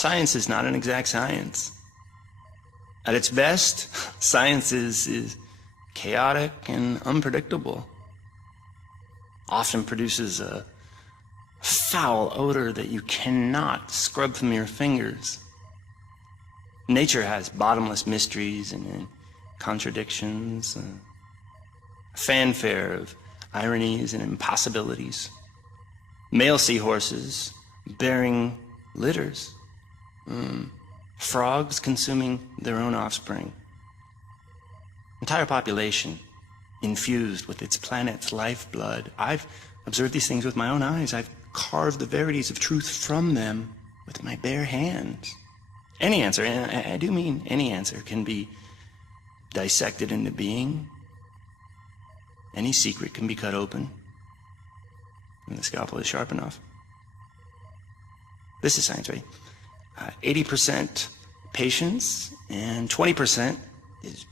Science is not an exact science. At its best, science is chaotic and unpredictable. Often produces a foul odor that you cannot scrub from your fingers. Nature has bottomless mysteries and contradictions, a fanfare of ironies and impossibilities. Male seahorses bearing litters. Frogs consuming their own offspring. Entire population infused with its planet's lifeblood. I've observed these things with my own eyes. I've carved the verities of truth from them with my bare hands. Any answer, and I do mean any answer, can be dissected into being. Any secret can be cut open when the scalpel is sharp enough. This is science, right? 80% patience and 20% is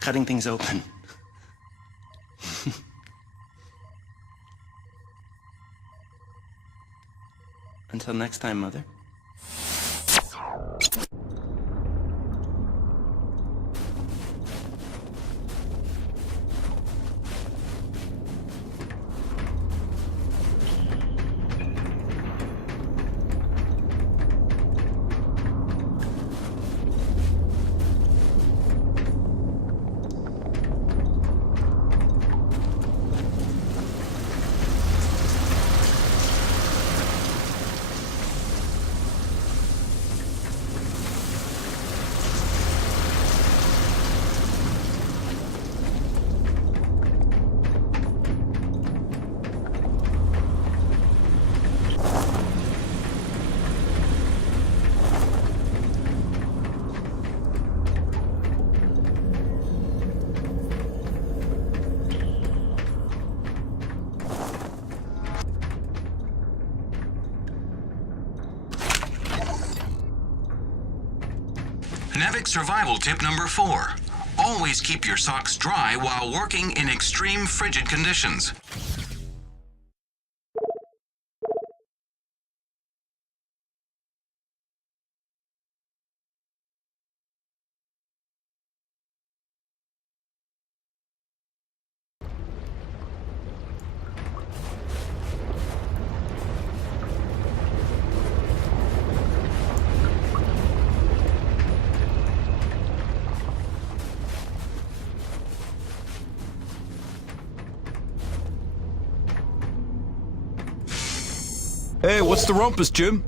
cutting things open. Until next time, Mother. NEVEC survival tip number 4. Always keep your socks dry while working in extreme frigid conditions. Hey, what's the rumpus, Jim?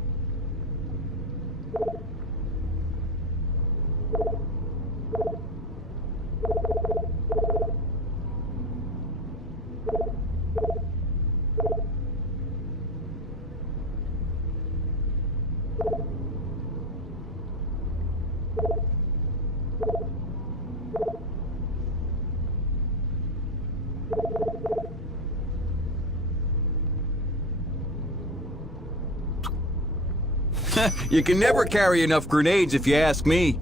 You can never carry enough grenades if you ask me.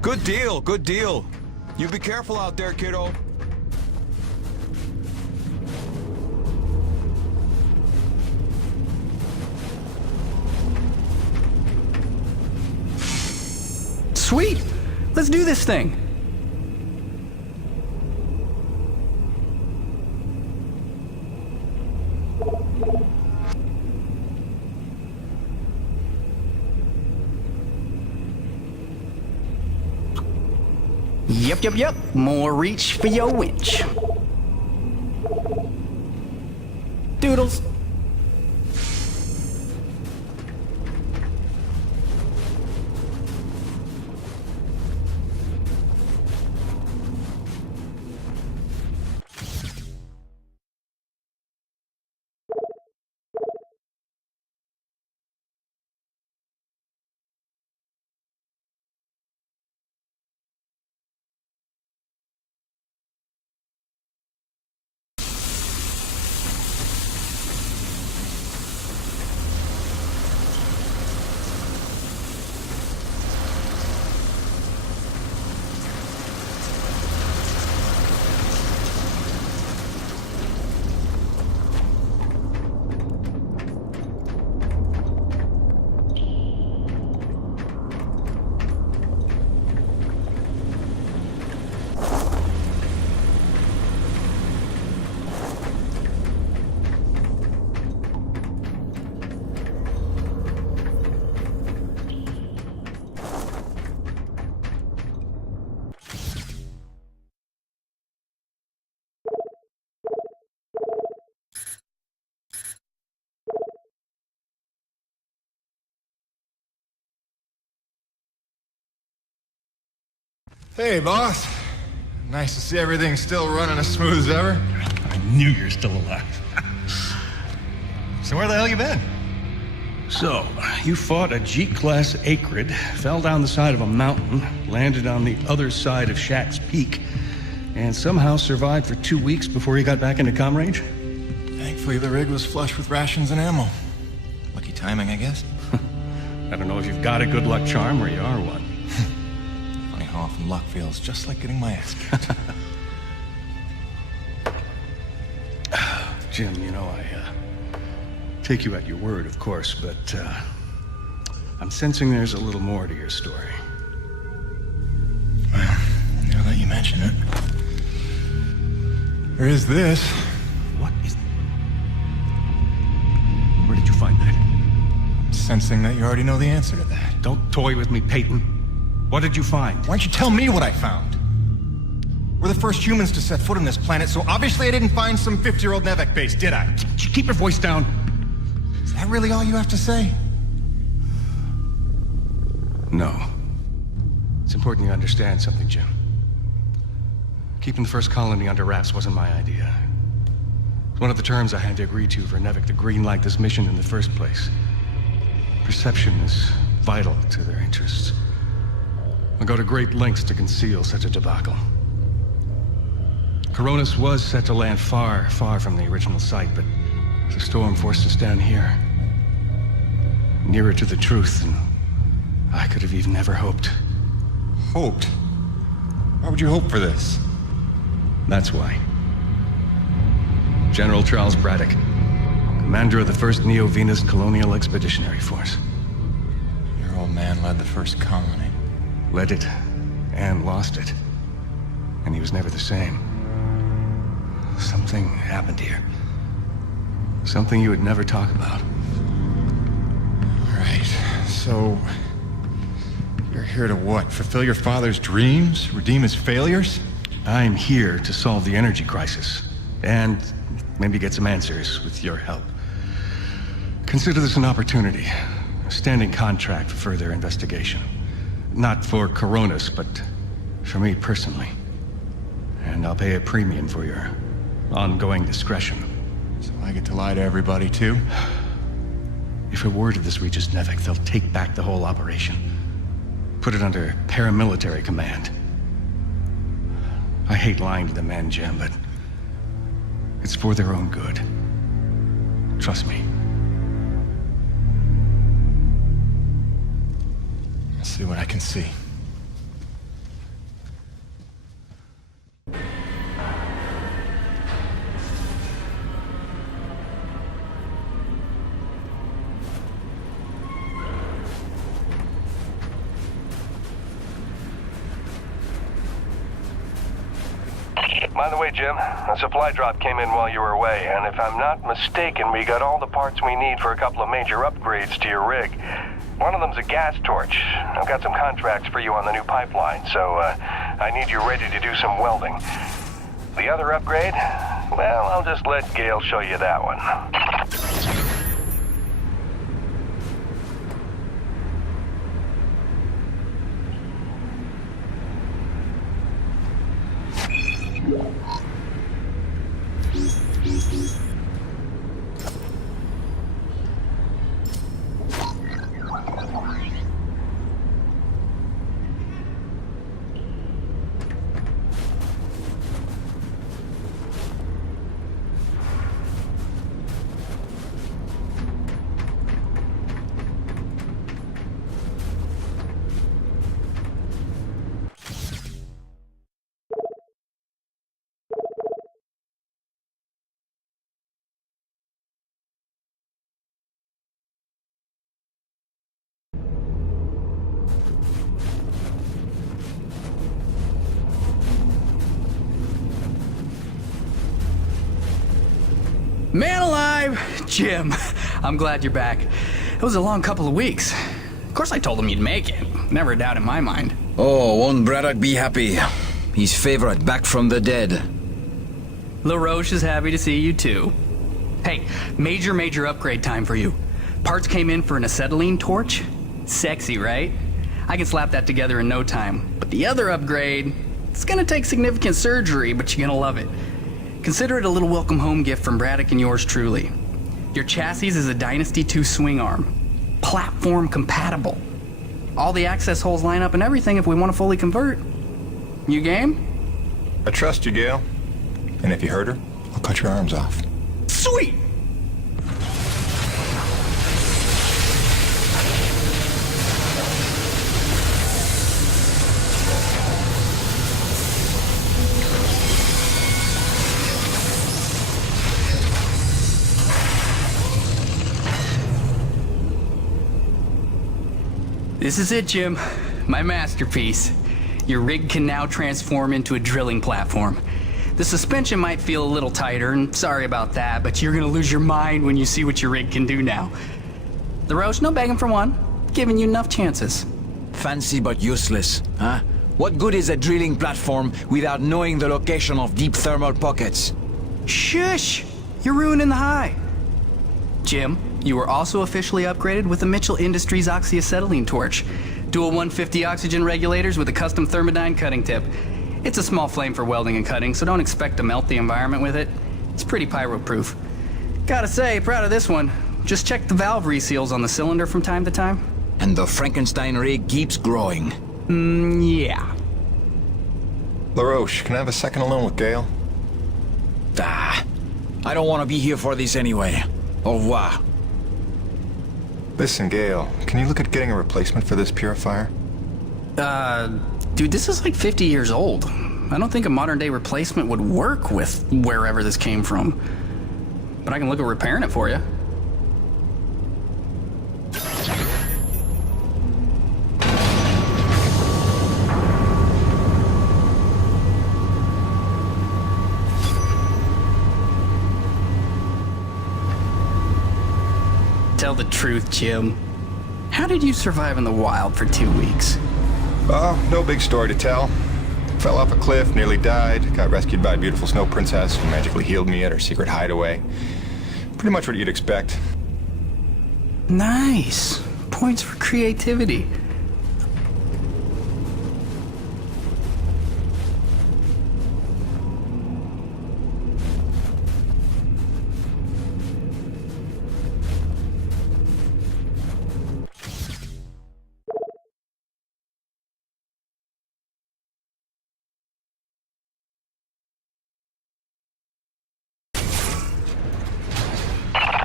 Good deal, good deal. You be careful out there, kiddo. Sweet! Let's do this thing! Yep. More reach for your winch. Doodles. Hey, boss. Nice to see everything still running as smooth as ever. I knew you're still alive. So where the hell you been? So, you fought a G-class Akrid, fell down the side of a mountain, landed on the other side of Shack's Peak, and somehow survived for 2 weeks before you got back into comm range? Thankfully, the rig was flush with rations and ammo. Lucky timing, I guess. I don't know if you've got a good luck charm or you are one. Funny how often luck feels just like getting my ass kicked. Jim, you know, I take you at your word, of course, but I'm sensing there's a little more to your story. Well, now that you mention it. There is this. What is... Where did you find that? Sensing that you already know the answer to that. Don't toy with me, Peyton. What did you find? Why don't you tell me what I found? We're the first humans to set foot on this planet, so obviously I didn't find some 50-year-old NEVEC base, did I? Keep your voice down. Is that really all you have to say? No. It's important you understand something, Jim. Keeping the first colony under wraps wasn't my idea. It's one of the terms I had to agree to for NEVEC to greenlight this mission in the first place. Perception is vital to their interests. I'll go to great lengths to conceal such a debacle. Coronis was set to land far, far from the original site, but the storm forced us down here. Nearer to the truth than I could have even ever hoped. Hoped? Why would you hope for this? That's why. General Charles Braddock, commander of the 1st Neo-Venus Colonial Expeditionary Force. Your old man led the first colony. Led it, and lost it. And he was never the same. Something happened here. Something you would never talk about. All right, so... you're here to what? Fulfill your father's dreams? Redeem his failures? I'm here to solve the energy crisis. And maybe get some answers with your help. Consider this an opportunity. A standing contract for further investigation. Not for Coronis, but for me personally. And I'll pay a premium for your ongoing discretion. So I get to lie to everybody, too? If a word of this reaches NEVEC, they'll take back the whole operation. Put it under paramilitary command. I hate lying to the men, Jim, but it's for their own good. Trust me. I'll see what I can see. By the way, Jim, a supply drop came in while you were away, and if I'm not mistaken, we got all the parts we need for a couple of major upgrades to your rig. One of them's a gas torch. I've got some contracts for you on the new pipeline, so I need you ready to do some welding. The other upgrade? Well, I'll just let Gail show you that one. Man alive! Jim, I'm glad you're back. It was a long couple of weeks. Of course I told him you'd make it. Never a doubt in my mind. Oh, won't Braddock be happy? His favorite back from the dead. LaRoche is happy to see you too. Hey, major upgrade time for you. Parts came in for an acetylene torch. Sexy, right? I can slap that together in no time. But the other upgrade, it's gonna take significant surgery, but you're gonna love it. Consider it a little welcome home gift from Braddock and yours truly. Your chassis is a Dynasty 2 swing arm. Platform compatible. All the access holes line up and everything if we want to fully convert. You game? I trust you, Gale. And if you hurt her, I'll cut your arms off. Sweet! This is it, Jim. My masterpiece. Your rig can now transform into a drilling platform. The suspension might feel a little tighter, and sorry about that, but you're gonna lose your mind when you see what your rig can do now. LaRoche, no begging for one. Giving you enough chances. Fancy but useless, huh? What good is a drilling platform without knowing the location of deep thermal pockets? Shush! You're ruining the high. Jim, you were also officially upgraded with the Mitchell Industries oxyacetylene torch. Dual 150 oxygen regulators with a custom thermodyne cutting tip. It's a small flame for welding and cutting, so don't expect to melt the environment with it. It's pretty pyro-proof. Gotta say, proud of this one. Just check the valve reseals on the cylinder from time to time. And the Frankenstein rig keeps growing. Yeah. LaRoche, can I have a second alone with Gale? I don't want to be here for this anyway. Au revoir. Listen, Gale, can you look at getting a replacement for this purifier? Dude, this is like 50 years old. I don't think a modern-day replacement would work with wherever this came from. But I can look at repairing it for you. Tell the truth, Jim. How did you survive in the wild for 2 weeks? Oh, no big story to tell. Fell off a cliff, nearly died, got rescued by a beautiful snow princess who magically healed me at her secret hideaway. Pretty much what you'd expect. Nice. Points for creativity.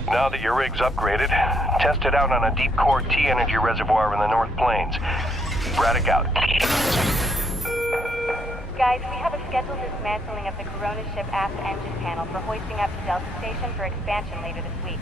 Now that your rig's upgraded, test it out on a deep core T-energy reservoir in the North Plains. Braddock out. Guys, we have a scheduled dismantling of the Coronis ship aft engine panel for hoisting up to Delta Station for expansion later this week.